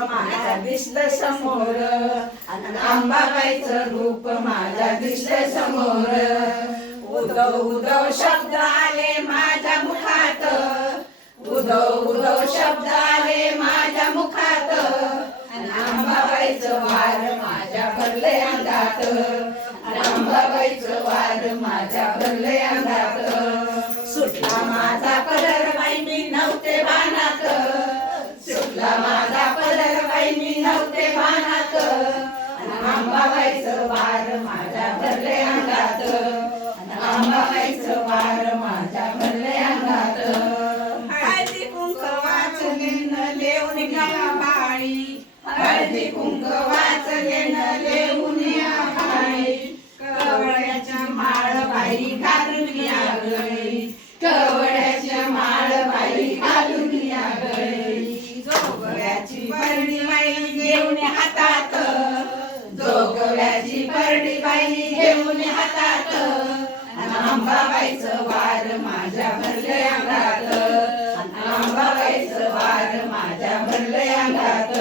माझा दिसलं समोर, अंबाबाईचं रूप माझा दिसलं समोर. उदो उदो शब्द आले माझ्या मुखात, उदो उदो शब्द आले माझ्या मुखात, अंबाबाईचं वार माझ्या भरले अंगात, अंबाबाईचं वार माझ्या भरले अंगात. सुटला माझा पदर बाई मी नव्हते भानात, सुटला माझा पदर बाई मी नव्हते भानात, अंबाबाईचं वार माझ्या भरले अंगात, अंबाबाईचं वार माझ्या भरले अंगात. हळदी कुंकवाच लेणं लेऊन घ्या बाई, हळदी कुंकवाच लेणं लेऊन या बाई, कवळ्याची माळ बाई घालून या गळी, कवळ्याची माळ बाई घालून या गळी. जोगव्याची परडी बाई घेऊन हातात, जोगव्याची परडी बाई घेऊन हातात, अंबाबाईचं वार माझ्या भरले अंगात, अंबाबाईचं वार माझ्या भरले अंगात.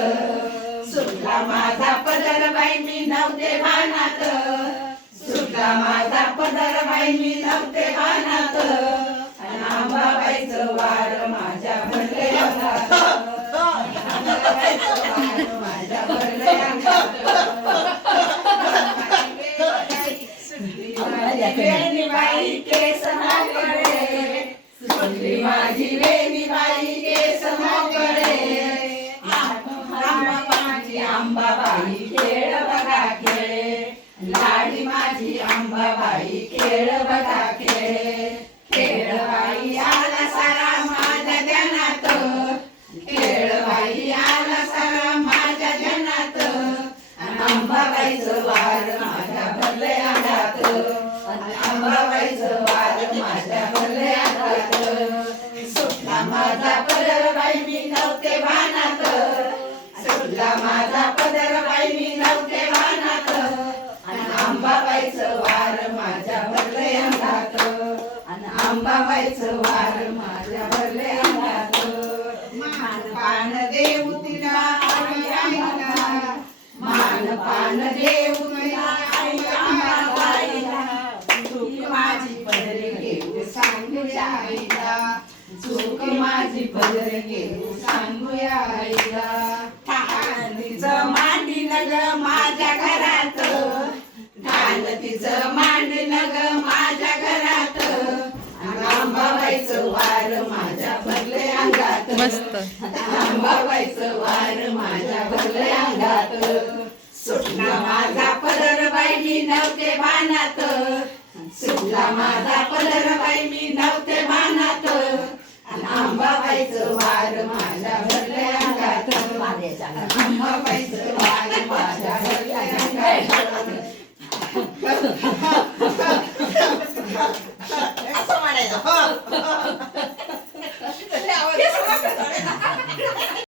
सुटला माझा पदर बाई मी नव्हते भानात, सुटला माझा पदर बाई मी नव्हते भानात, अंबाबाईचं वार माझ्या भरले अंगात, अंबाबाईचं वार माझ्या भरले अंगात. वेणी बाई केस मोकळे, सुटली माझी वेणी बाई केस मोकळे, माझी अंबाबाई खेळ बघा खेळे, लाडी माझी अंबाबाई खेळ बघा खेळे. खेळ बाई आला सारा माझ्या ध्यानात, खेळ बाई आला सारा माझ्या ध्यानात, अंबाबाईचं वार माझ्या भरले अंगात, अंबाबाईचं वार माझ्या भरले अंगात. सुटला माझा पदर बाई मी नव्हते भानात, सुटला माझा पदर बाई मी नव्हते भानात, अंबाबाईचं वार माझ्या भरले अंगात, अंबाबाईचं वार माझ्या भरले अंगात. मान पान देऊ तिला आई आईला, मान पान देऊ तिला आई अंबाबाईला, चूक माझी पदर घेऊ सांगूया आईला, चूक माझी पदर घेऊ सांगूया आईला. ठाण तिचं मांडी नग माझ्या घरात, ठाण तिचं मांडी नग माझ्या घरात, अंबाबाईचं वार माझ्या भरले अंगात, मस्त अंबाबाईचं वार माझ्या भरले अंगात. सुटला माझा पदर बाई मी नव्हते भानात, सुटला माझा पदर बाई मी नव्हते भानात, अंबाबाईचं वार माझ्या भरले अंगात, अंबाबाईचं वार माझ्या भरले अंगात.